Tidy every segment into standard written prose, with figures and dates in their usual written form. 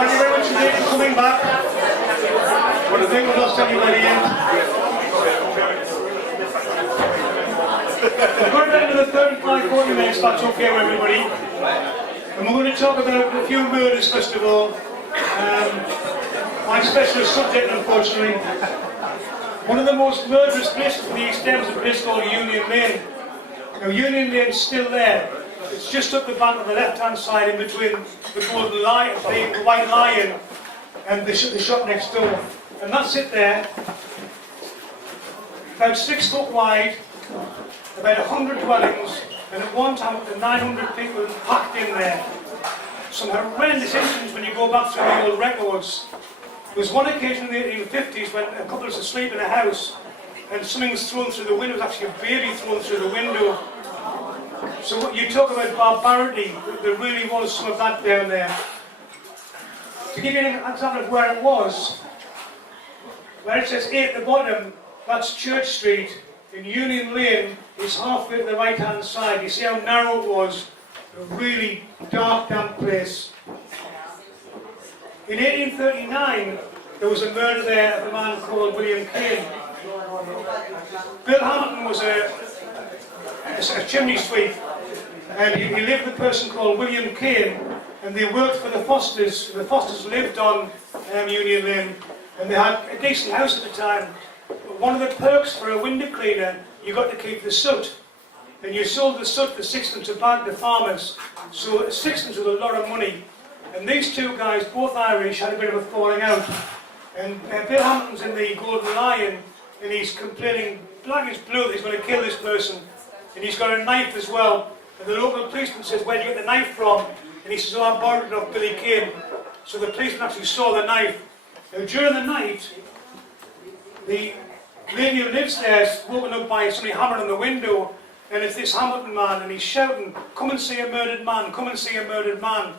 Thank you very much indeed for coming back. But I think we've lost anybody yet. We're going down to the 35-40 minutes, that's okay with everybody. And we're going to talk about a few murders first of all. My specialist subject, unfortunately. One of the most murderous places in the East End is a place called Union Lane. Now Union Lane's still there. It's just up the bank on the left-hand side in between the Golden Lion, the White Lion, and the shop next door. And that's it there. About 6 foot wide, about 100 dwellings, and at one time up to 900 people packed in there. Some horrendous incidents when you go back through the old records. There was one occasion in the 1850s when a couple was asleep in a house and something was thrown through the window. It was actually a baby thrown through the window. So what you talk about barbarity, there really was some of that down there. To give you an example of where it was, where it says 8 at the bottom, that's Church Street. In Union Lane is halfway to the right hand side. You see how narrow it was? A really dark, damp place. In 1839, there was a murder there of a man called William Kane. Bill Hamilton was a chimney sweep, and he lived with a person called William Kane, and they worked for the Fosters. The Fosters lived on Union Lane, and they had a decent house at the time. But one of the perks for a window cleaner, you got to keep the soot. And you sold the soot for 6pence a bag to farmers. So 6pence was a lot of money. And these two guys, both Irish, had a bit of a falling out. And Bill Hampton's in the Golden Lion, and he's complaining black as blue that he's going to kill this person. And he's got a knife as well. And the local policeman says, "Where did you get the knife from?" And he says, "Oh, I borrowed it off Billy Kane." So the policeman actually saw the knife. Now during the night, the lady who lives there is woken up by somebody hammering on the window. And it's this Hamilton man, and he's shouting, "Come and see a murdered man, come and see a murdered man."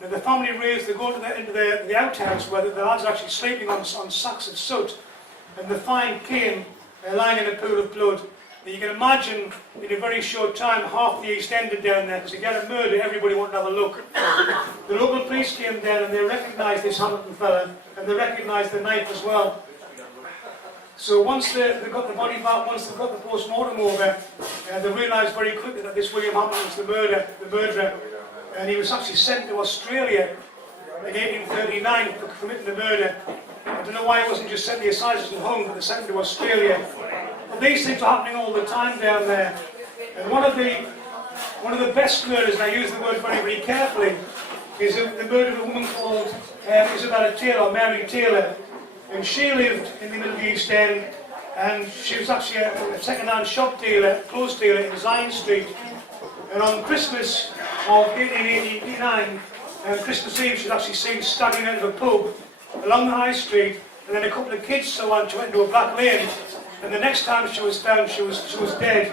Now the family raised, they go into the outhouse where the lads are actually sleeping on sacks of soot, and they find Kane lying in a pool of blood. Now you can imagine, in a very short time, half the East End are down there, because if you get a murder, everybody wanted to have a look. The local police came down and they recognised this Hamilton fella, and they recognised the knife as well. So once they got the body back, once they got the post-mortem over, they realised very quickly that this William Hamilton was the murderer, and he was actually sent to Australia in 1839 for committing the murder. I don't know why he wasn't just sent to the assizes and hung, but they sent him to Australia. But these things are happening all the time down there. And one of the best murders, and I use the word very, very carefully, is the murder of a woman called Isabella Taylor, or Mary Taylor. And she lived in the middle of the East End, and she was actually a second-hand shop dealer, clothes dealer in Zion Street. And on Christmas of 1889, Christmas Eve, she was actually seen standing out of a pub along the High Street, and then a couple of kids saw her, and she went into a back lane, and the next time she was found, she was dead.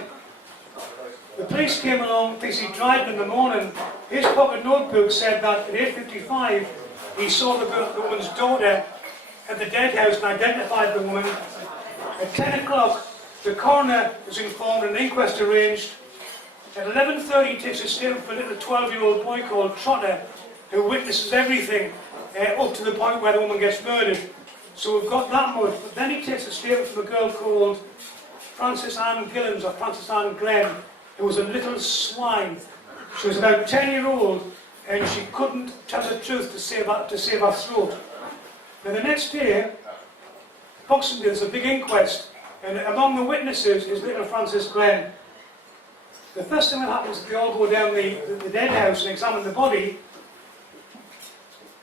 The police came along, P.C. Dryden in the morning. His pocket notebook said that at 8:55, he saw the woman's daughter at the dead house and identified the woman. At 10 o'clock, the coroner was informed and an inquest arranged. At 11:30, he takes a statement from a little 12-year-old boy called Trotter, who witnesses everything up to the point where the woman gets murdered. So we've got that much. But then he takes a statement from a girl called Frances Ann Gillens, or Frances Ann Glenn, who was a little swine. She was about 10-year-old, and she couldn't tell the truth to save her throat. Now the next day, Boxing Day, there's a big inquest, and among the witnesses is little Frances Glenn. The first thing that happens is they all go down the dead house and examine the body,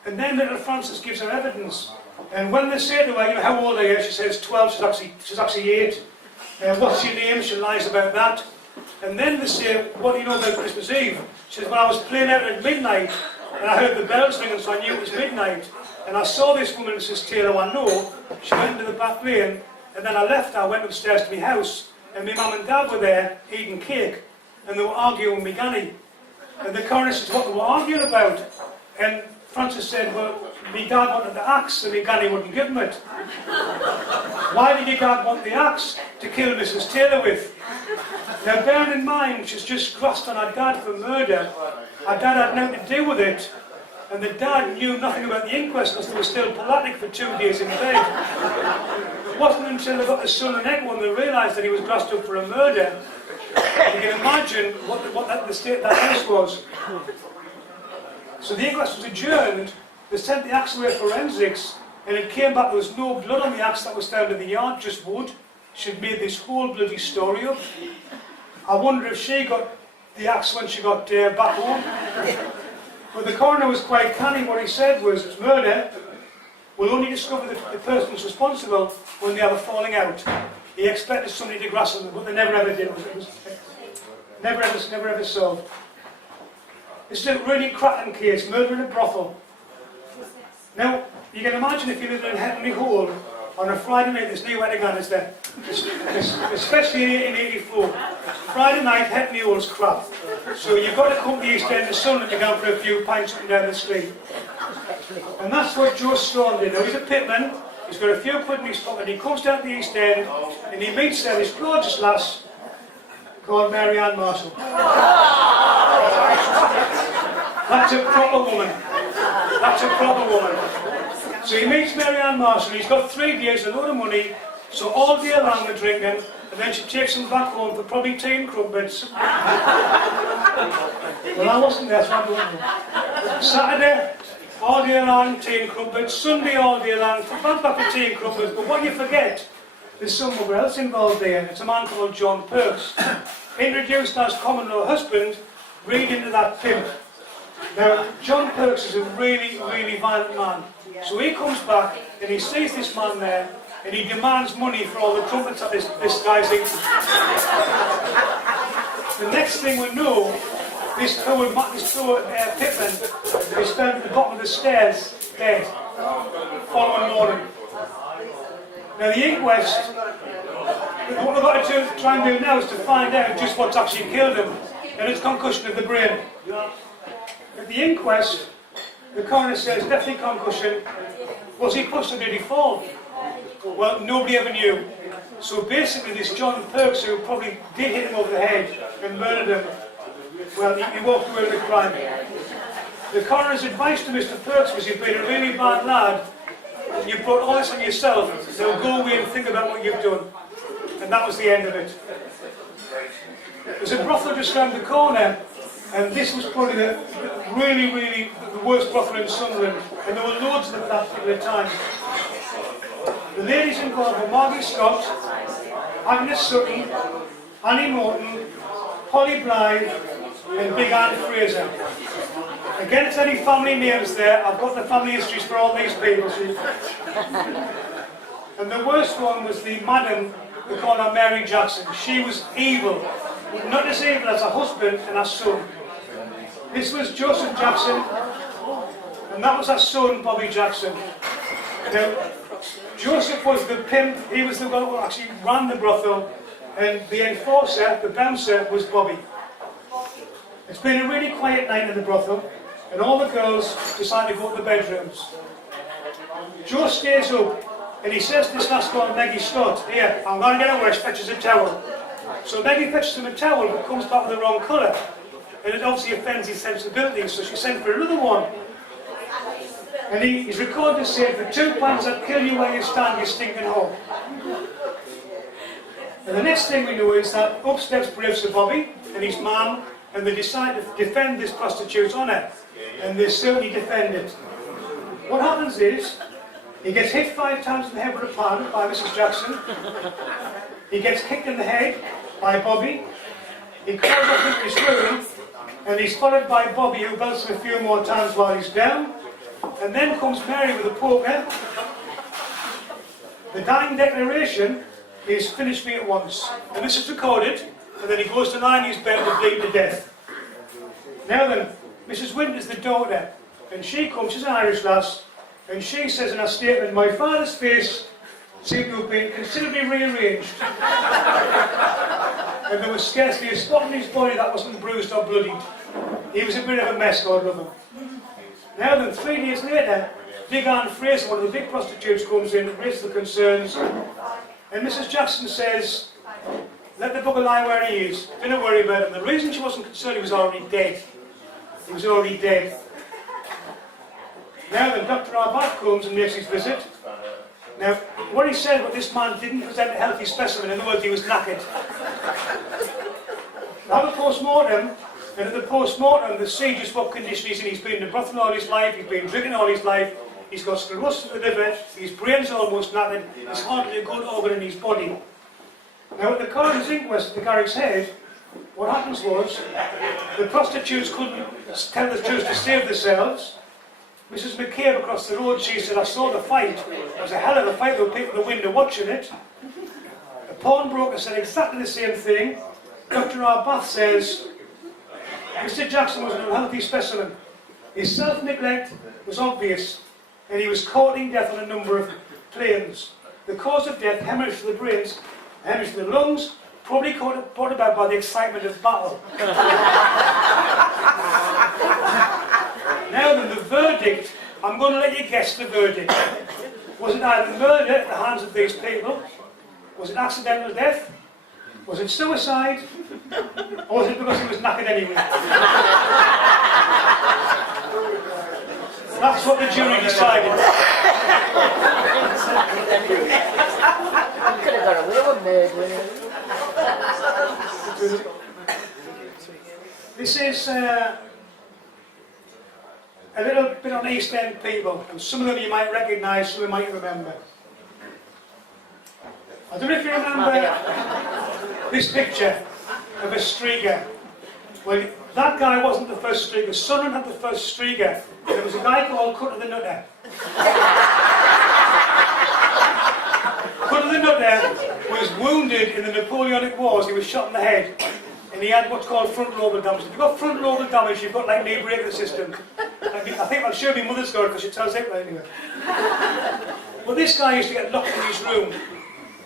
and then little Frances gives her evidence. And when they say to her, "How old are you?" she says 12, she's actually 8. What's your name? She lies about that. And then they say, "What do you know about Christmas Eve?" She says, "Well, I was playing out at midnight, and I heard the bells ringing, so I knew it was midnight. And I saw this woman, Mrs. Taylor, I know. She went into the back lane, and then I left her, I went upstairs to my house, and my mum and dad were there eating cake, and they were arguing with me granny." And the coroner says, "What they were arguing about?" And Frances said, "Well, my dad wanted the axe, and my granny wouldn't give him it." "Why did your dad want the axe?" "To kill Mrs. Taylor with." Now, bearing in mind, she's just grasped on her dad for murder. Her dad had nothing to do with it. and the dad knew nothing about the inquest because they were still palatic for 2 days in bed. It wasn't until they got the son and everyone they realised that he was grassed up for a murder. You can imagine the state that house was. So the inquest was adjourned, they sent the axe away for forensics, and it came back there was no blood on the axe that was found in the yard, just wood. She'd made this whole bloody story up. I wonder if she got the axe when she got back home. But the coroner was quite canny. What he said was, it's murder. We'll only discover the person who's responsible when they have a falling out. He expected somebody to grasp them, but they never ever did. It was never ever solved. This is a really cracking case, murder in a brothel. Now, you can imagine if you lived in Henry Hall on a Friday night, there's no wedding on, is there? Especially in 1884. Friday night, Henry Hall's crap. So you've got to come to the East End of Sunderland to go for a few pints up and down the street. And that's what Joe Strawn did. Now, he's a pitman, he's got a few quid in his pocket, he comes down to the East End, and he meets there this gorgeous lass called Mary Ann Marshall. That's a proper woman. That's a proper woman. So he meets Mary Ann Marshall, he's got 3 days, a load of money, so all day long they're drinking, and then she takes him back home for probably tea and crumpets. Well, I wasn't there, so I don't know. Saturday, all day long, tea and crumpets. Sunday, all day long, back for tea and crumpets. But what you forget, there's someone else involved there. It's a man called John Perks, introduced as common law husband, read into that pimp. Now, John Perks is a really, really violent man. So he comes back and he sees this man there and he demands money for all the trumpets that this guy's eating. The next thing we know, this poor pitman is found at the bottom of the stairs, dead, following morning. Now the inquest, what we've got to try and do now is to find out just what's actually killed him, and it's concussion of the brain. At the inquest, the coroner says definitely concussion. Was he pushed or did he fall? Well, nobody ever knew. So basically this John Perks, who probably did hit him over the head and murdered him, well, he walked away with a crime. The coroner's advice to Mr Perks was, you've been a really bad lad, you brought all this on yourself, so go away and think about what you've done. And that was the end of it. There's a brothel just round the corner, and this was probably the worst brothel in Sunderland, and there were loads of them at that particular time. The ladies involved were Margie Scott, Agnes Sutton, Annie Morton, Polly Blythe, and Big Ann Fraser. Against any family names there, I've got the family histories for all these people. And the worst one was the madam, we call her Mary Jackson. She was evil, not as evil as her husband and her son. This was Joseph Jackson, and that was her son, Bobby Jackson. Now, Joseph was the pimp, he was the guy who actually ran the brothel, and the enforcer, the bouncer, was Bobby. It's been a really quiet night in the brothel, and all the girls decide to go to the bedrooms. Joe stays up, and he says to this last girl, Maggie Scott, here, I'm going to get a wash, fetches a towel. So Maggie fetches him a towel, but comes back with the wrong colour. And it obviously offends his sensibilities, so she sent for another one. And he's recorded to say, for £2 I'd kill you where you stand, you stinking hole. And the next thing we know is that up steps brave Sir Bobby and his mum, and they decide to defend this prostitute's honour. And they certainly defend it. What happens is, he gets hit 5 times in the head with a pan by Mrs Jackson. He gets kicked in the head by Bobby. He crawls up into his room, and he's followed by Bobby, who belts him a few more times while he's down. And then comes Mary with a poker. The dying declaration is finish me at once. And this is recorded, and then he goes to lie in his bed to bleed to death. Now then, Mrs Winter's the daughter, and she comes, she's an Irish lass, and she says in her statement, my father's face seemed to have been considerably rearranged. And there was scarcely a spot in his body that wasn't bruised or bloodied. He was a bit of a mess, God love him. Now then, 3 days later, Big Ann Fraser, one of the big prostitutes, comes in and raises the concerns. And Mrs Jackson says, let the bugger lie where he is. Don't worry about him. The reason she wasn't concerned, he was already dead. He was already dead. Now then, Dr. Arbat comes and makes his visit. Now, what he said, what this man didn't present a healthy specimen, in other words, he was knackered. They have a post-mortem, and at the post-mortem, they see just what condition he's in. He's been in the brothel all his life, he's been drinking all his life, he's got sclerosis of the liver, his brain's almost knackered, there's hardly a good organ in his body. Now, at the coroner's inquest at the Garrick's Head, what happens was, the prostitutes couldn't tell the truth to save themselves. Mrs. McCabe across the road, she said, I saw the fight. It was a hell of a fight, there were people at the window watching it. The pawnbroker said exactly the same thing. Dr. Arbath says, Mr. Jackson was an unhealthy specimen. His self-neglect was obvious, and he was courting death on a number of planes. The cause of death, hemorrhage to the brains, hemorrhage to the lungs, probably brought about by the excitement of battle. Now then, the verdict, I'm going to let you guess the verdict. Was it either murder at the hands of these people? Was it accidental death? Was it suicide? Or was it because he was knackered anyway? That's what the jury decided. Could have got away with murder. This is a little bit on East End people, and some of them you might recognise, some you might remember. I don't know if you remember this picture of a streaker. Well, that guy wasn't the first streaker. Sunderland had the first streaker. There was a guy called Cutter the Nutter. Cutter the Nutter was wounded in the Napoleonic Wars. He was shot in the head, and he had what's called frontal damage. If you've got frontal damage, you've got like knee braking system. I think I'm sure my mother's got it because she tells it right anyway. Well, this guy used to get locked in his room,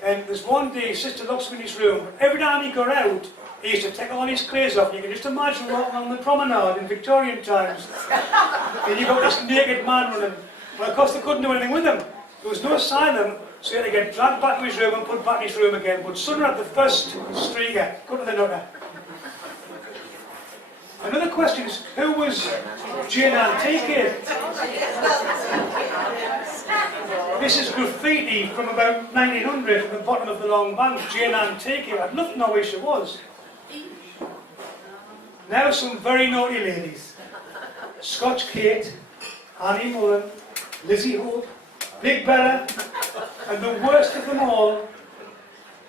and there's one day his sister locks him in his room. Every time he got out, he used to take all his clothes off. You can just imagine walking on the promenade in Victorian times, and you've got this naked man running. Well, of course, they couldn't do anything with him. There was no asylum, so he had to get dragged back to his room and put back in his room again. But Sunderland had the first streaker, Cutter the Nutter. Another question is, who was Jane Antiquarian? This is graffiti from about 1900 at the bottom of the Long Bank, Jane Antiquarian. I'd love to know where she was. Now some very naughty ladies. Scotch Kate, Annie Mullen, Lizzie Hope, Big Bella, and the worst of them all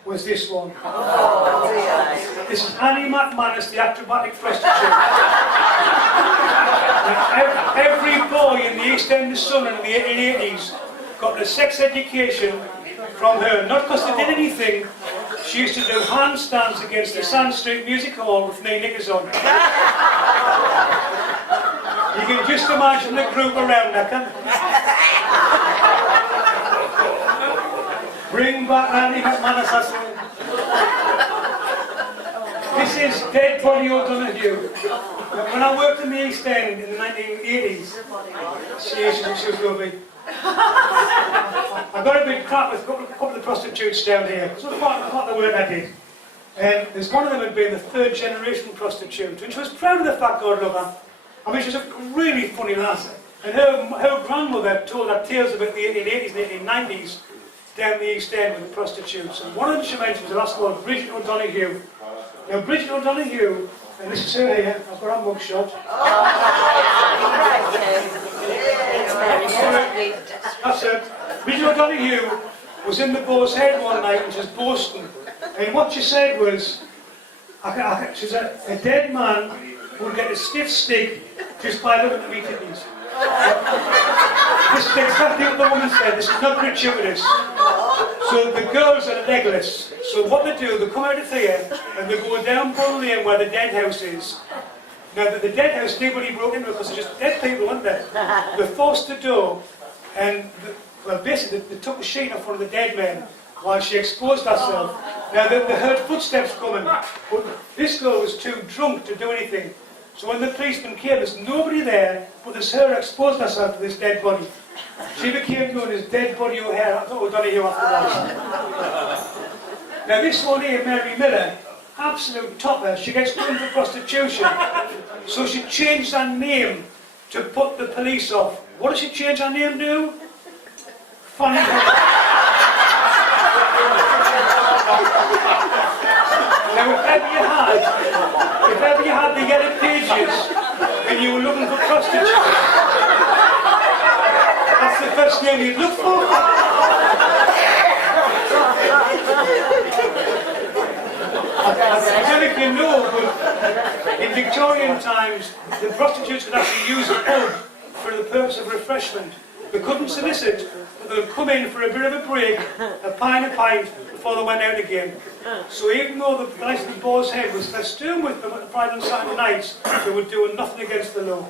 was this one. This is Annie McManus, the acrobatic prostitute. Every boy in the East End of Sunderland in the 1880s got a sex education from her. Not because they did anything. She used to do handstands against the Sand Street Music Hall with knee knickers on. You can just imagine the group around her, can't you? Bring back Annie McManus, I say. This is Dead Body O'Donoghue. When I worked in the East End in the 1980s, she was lovely. I got a big crap with a couple of the prostitutes down here. So part of the work I did. And there's one of them had been the third generation prostitute, and she was proud of the fact, God love her. I mean, she was a really funny lass. And her grandmother told her tales about the 1880s and 1890s down the East End with the prostitutes. And one of them she mentioned was a lass called Bridget O'Donoghue. Now, Bridget O'Donoghue, and this is her here, I've got a mugshot. That's it. Bridget O'Donoghue was in the Boars Head one night and she was boasting. And what she said was, she was a dead man who would get a stiff stick just by looking at me titties. This is exactly what the woman said. This is not gratuitous. So the girls are legless. So what they do, they come out of here and they go down Bull Lane where the dead house is. Now the dead house, nobody broke into it because they're just dead people, weren't they? They forced the door and, basically they took a sheet off one of the dead men while she exposed herself. Now they heard footsteps coming, but this girl was too drunk to do anything. So when the policeman came, there's nobody there, but there's her exposed herself to this dead body. She became known as Dead Body O'Donoghue after that. Now this one here, Mary Miller, absolute topper, she gets done for prostitution. So she changed her name to put the police off What does she change her name to? Funny. Now, if ever you had the yellow pages and you were looking for prostitutes, that's the first name you'd look for. I don't know if you know, but in Victorian times, the prostitutes could actually use a pub for the purpose of refreshment. They couldn't solicit, but they would come in for a bit of a break, a pint, before they went out again. So even though the likes of the Boars Head was festooned with them at the Friday and Saturday nights, they were doing nothing against the law.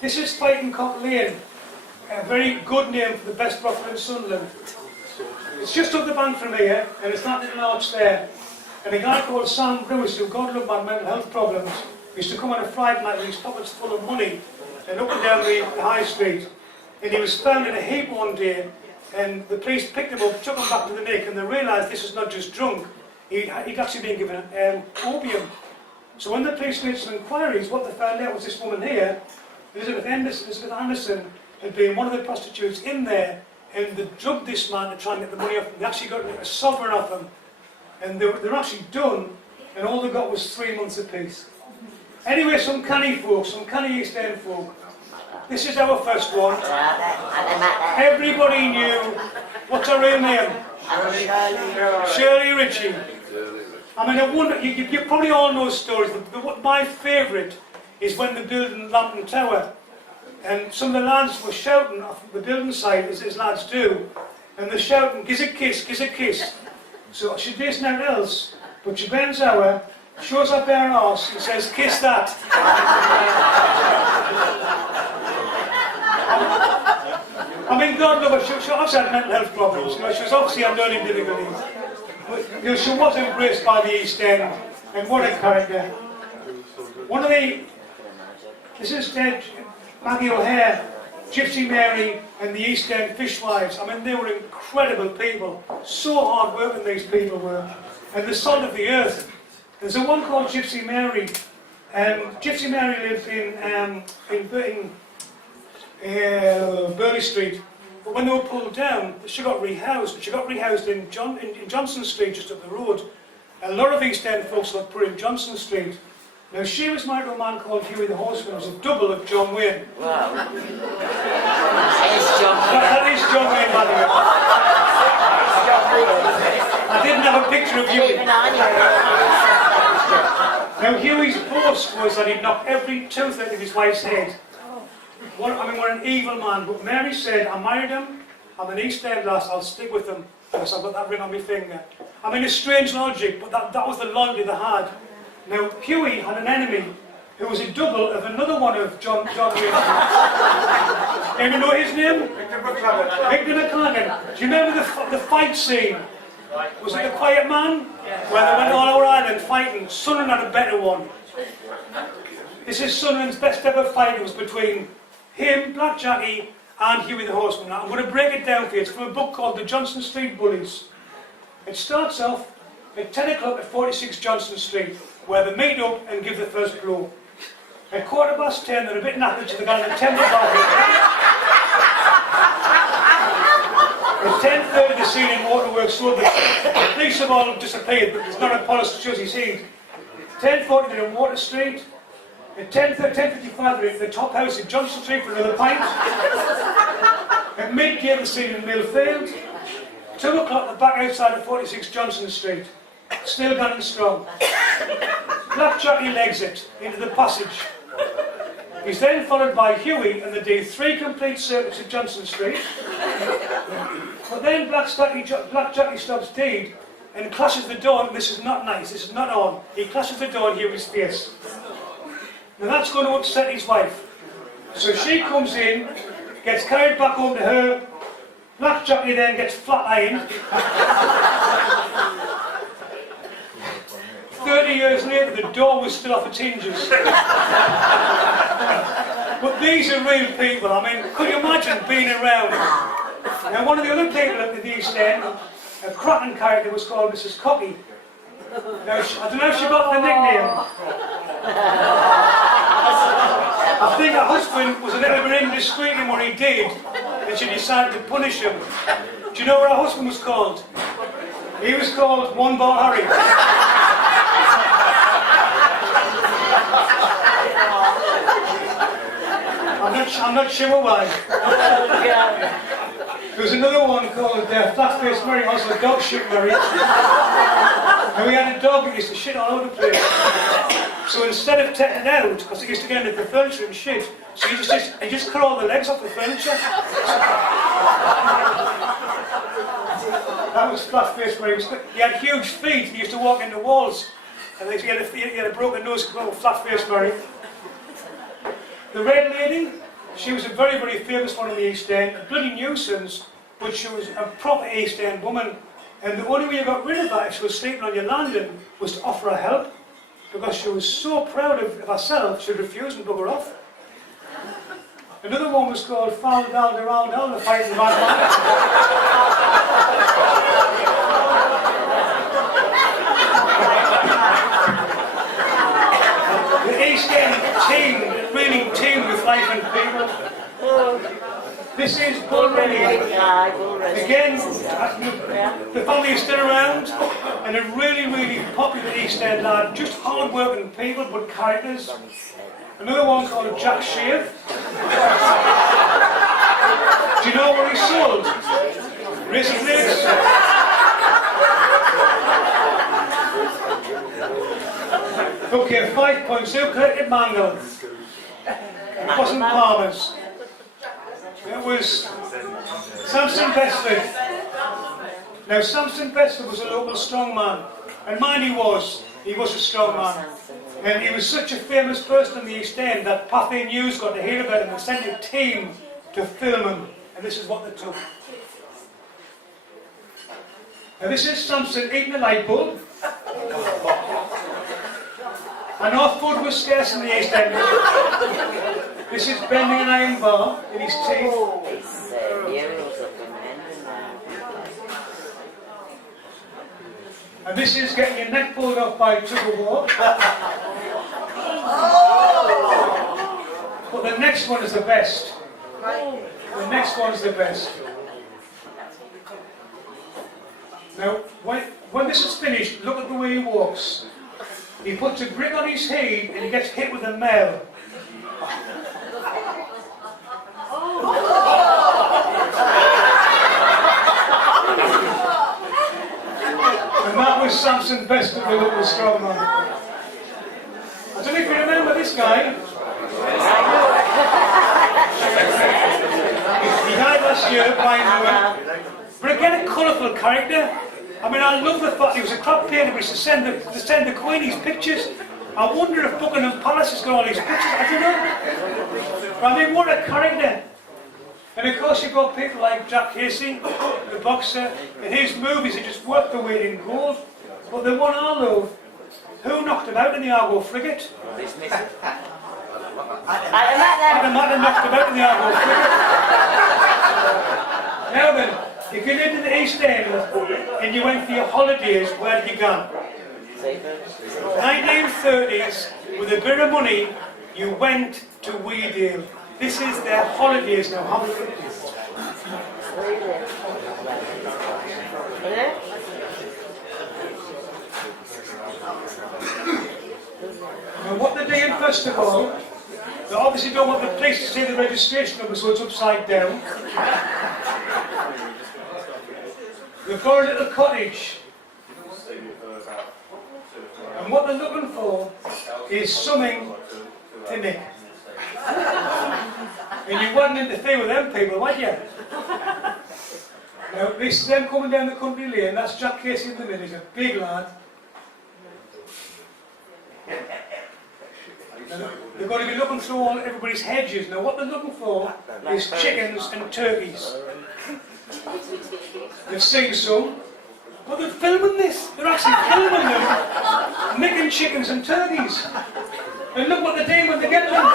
This is Fighting Cock Lane, a very good name for the best brothel in Sunderland. It's just up the bank from here, and it's that little arch there. And a guy called Sam Brewis, who God love had mental health problems, used to come on a Friday night with his pockets full of money and up and down the high street. And he was found in a heap one day, and the police picked him up, took him back to the Nick, and they realised this was not just drunk, he'd actually been given opium. So when the police made some inquiries, what they found out was this woman here, Elizabeth Anderson, had been one of the prostitutes in there, and they drugged this man to try and get the money off him. They actually got a sovereign off him, and they were actually done, and all they got was 3 months apiece. Anyway, some canny folk, some canny East End folk. This is our first one. Everybody knew. What's her real name? Shirley Ritchie. I mean, I wonder, you probably all know stories. My favourite is when they're building Lambton Tower. And some of the lads were shouting off the building site, as lads do. And they're shouting, "Giz a kiss, giz a kiss." So she does nothing else, but she bends over, shows her bare arse and says, "Kiss that." I mean, God love her, she obviously had mental health problems. You know, she was obviously had learning difficulties. But, you know, she was embraced by the East End, and what a character. One of the, this is Maggie O'Hare, Gypsy Mary, and the East End fishwives. I mean, they were incredible people. So hard working these people were. And the salt of the earth. There's a one called Gypsy Mary. Gypsy Mary lived in Burley Street. But when they were pulled down, she got rehoused. She got rehoused in Johnson Street, just up the road. A lot of East End folks got put in Johnson Street. Now, she was married to a man called Huey the Horseman, who was a double of John Wayne. Wow. That is John Wayne, by the way. I didn't have a picture of Huey. Now, Huey's boast was that he'd knock every tooth out of his wife's head. What an evil man. But Mary said, "I married him, I'm an East End lass, I'll stick with him, because I've got that ring on my finger." I mean, it's strange logic, but that was the loyalty they had. Now, Huey had an enemy who was a double of another one of John Wayne. Anyone know his name? Victor McClagan. Do you remember the fight scene? Was it The Quiet Man? Where they went all over Ireland fighting. Sunderland had a better one. This is Sunderland's best ever fight. It was between him, Black Jackie, and Huey the Horseman. Now, I'm going to break it down for you. It's from a book called The Johnson Street Bullies. It starts off at 10 o'clock at 46 Johnson Street, where they meet up and give the first blow. At 10:15, they're a bit knackered, so they got an attempt at At 10:30, the scene in waterworks, so the police have all disappeared, but there's not a police that shows his heat. 10:40, they're in Water Street. At 10:55, they're at the top house in Johnson Street for another pint. At midday, the scene in Millfield. 2 o'clock, they're back outside at 46 Johnson Street. Still going strong. Black Jackie legs it into the passage. He's then followed by Huey, and they do 3 complete circuits at Johnson Street. But then Black Jackie stops dead and clashes the door, and this is not nice, this is not on. He clashes the door in Huey's face. Now that's going to upset his wife. So she comes in, gets carried back home to her. Black Jackie then gets flat-ironed. 30 years later, the door was still off its hinges. But these are real people. I mean, could you imagine being around? Now, one of the other people at the East End, a cracking character, was called Mrs Cocky. Now, I don't know if she got the nickname. I think her husband was a little bit indiscreet in what he did, and she decided to punish him. Do you know what her husband was called? He was called One Bar Harry. I'm not sure why. There was another one called Flat-Faced Mary, also Dog Shit Mary. And we had a dog that used to shit all over the place. So instead of taking it out, because it used to get into the furniture and shit, so he just cut all the legs off the furniture. That was Flat-Faced Mary. He had huge feet, he used to walk into walls. And he had a broken nose called Flat-Faced Mary. The Red Lady, she was a very, very famous one in the East End, a bloody nuisance, but she was a proper East End woman. And the only way you got rid of her if she was sleeping on your landing was to offer her help, because she was so proud of herself, she'd refuse and bugger off. Another one was called Foul Dal de Round Dal, the fighting bad man. The East End team really teamed with life and people. This is Bull Ready. Again, the family is still around, and a really, really popular East End lad. Just hard-working people, but characters. Another one called Jack Shave. Do you know what he sold? Razor blades. Okay, 5 points. Who collected Mangle? It wasn't Palmer's. It was Samson Bedford. Now Samson Bedford was a local strongman, and mind he was a strongman. And he was such a famous person in the East End that Pathé News got to hear about him and sent a team to film him. And this is what they took. Now this is Samson eating a light bulb. And our food was scarce in the East End. This is bending an iron bar in his teeth. And this is getting your neck pulled off by tug of war. But the next one is the best. The next one is the best. Now, when this is finished, look at the way he walks. He puts a brick on his head and he gets hit with a nail. And that was Samson Bedford, the local strongman. I don't know if you remember this guy. He died last year, Brian Lewin. But again, a colourful character. I mean, I love the fact he was a crop painter, but he used to send the Queen his pictures. I wonder if Buckingham Palace has got all these pictures. I don't know. But I mean, what a character. And of course, you've got people like Jack Casey, the boxer. In his movies, he just worked the weight in gold. But the one I love, who knocked him out in the Argo frigate? Adam knocked him out in the Argo frigate. Now then, if you lived in the East End and you went for your holidays, where did you go? 1930s, with a bit of money, you went to Weedale. This is their holidays now. Have a look at this. Now what they're doing first of all, they obviously don't want the police to see the registration number, so it's upside down. They've got a little cottage. And what they're looking for is something to nick. And you wouldn't interfere with them people, would you? Now, this is them coming down the country lane. That's Jack Casey in the middle. He's a big lad. And they're going to be looking through all everybody's hedges. Now, what they're looking for is chickens and turkeys. They've seen some. But they're filming this. They're actually filming them. Nicking chickens and turkeys. And look what they're doing when they get them.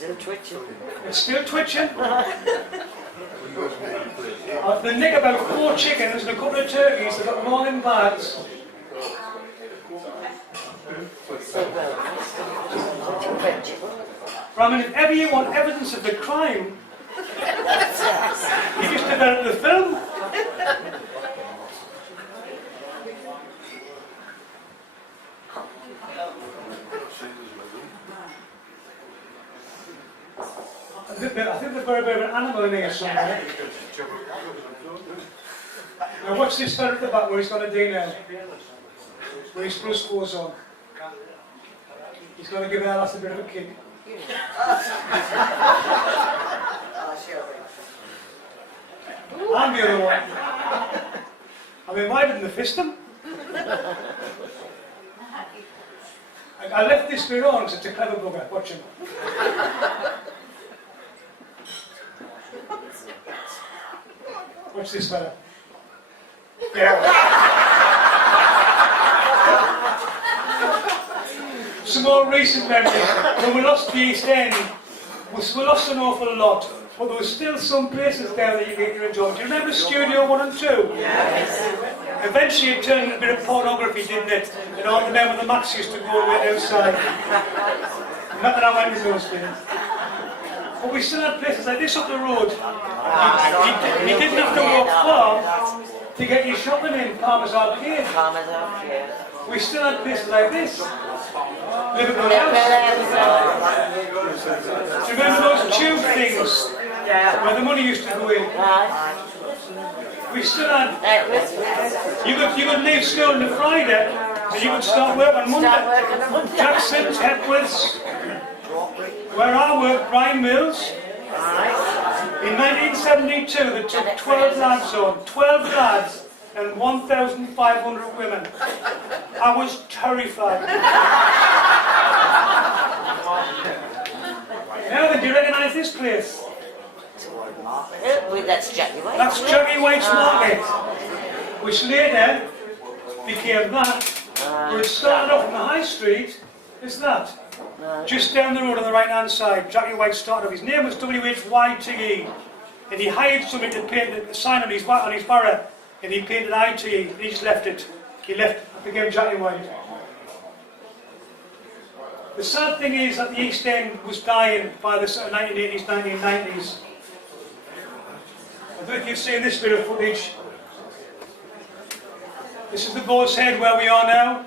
Still twitching. It's still twitching. They nick about 4 chickens and a couple of turkeys. They've got them all in bags. But I mean, if ever you want evidence of the crime, you just develop the film. I think they've got a bit of an animal in here somewhere. Now watch this fella at the back where he's got a do now. Where his plus 4's on. He's going to give our lass a bit of a kick. I'm the other one. I mean, why didn't they fist him? I left this bit on because it's a clever bugger. Watch him. Watch this fella. Yeah. Some more recent memories. When we lost the East End, we lost an awful lot, but there were still some places down that you get your enjoyment. Do you remember Studio 1 and 2? Yes. Eventually it turned into a bit of pornography, didn't it? And all the men with the max used to go away outside. Not that I went in those days. But we still had places like this up the road. You didn't have to walk far to get your shopping in Palmer's Arcade. We still had places like this. Liverpool House. Do you remember those tube things where the money used to go in? We still had. You could leave school on the Friday and you could start work on Monday. Jackson's, Hepworth's. Where I worked, Brian Mills. In 1972, they took 12 lads on. 12 lads and 1,500 women. I was terrified. Now then, do you recognise this place? That's Jackie White. That's Jackie White's Market, which later became that. But it started off on the High Street, is that? Just down the road on the right hand side. Jackie White started off. His name was W.H.Y.T.E. and he hired somebody to paint the sign on his barrow, and he painted I.T.E. and he just left it. He left, became Jackie White. The sad thing is that the East End was dying by the 1980s, 1990s. I don't know if you've seen this bit of footage. This is the Boars Head where we are now.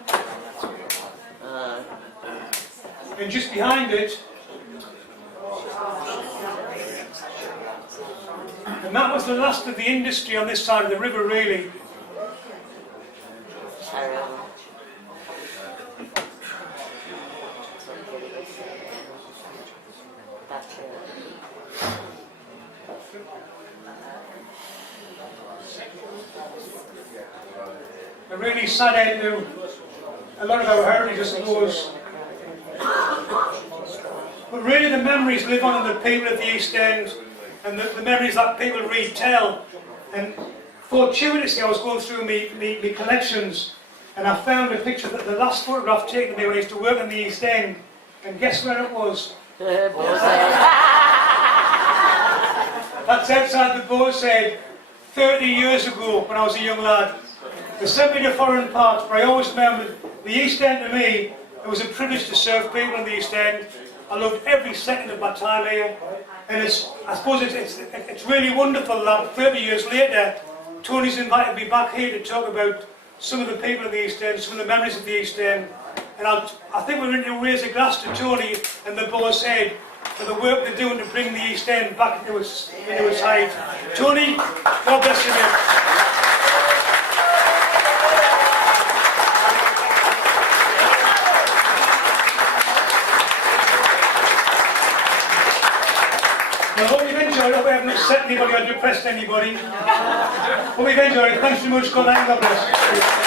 And just behind it, and that was the last of the industry on this side of the river, really. A really sad end to a lot of our heritage, I suppose. But really the memories live on in the people of the East End, and the memories that people retell. And fortuitously I was going through my collections, and I found a picture, that the last photograph taken of me when I used to work in the East End, and guess where it was? That's outside the Boars Head, 30 years ago when I was a young lad. They sent me to foreign parts, but I always remembered the East End to me. It was a privilege to serve people in the East End. I loved every second of my time here, and I suppose it's really wonderful that 30 years later, Tony's invited me back here to talk about some of the people in the East End, some of the memories of the East End, and I think we're going to raise a glass to Tony and the Boars Head for the work they're doing to bring the East End back into its height. Tony, God bless you, mate. I hope you've enjoyed it. I hope I haven't upset anybody or depressed anybody. Hope you've enjoyed it. Thanks very much. God bless.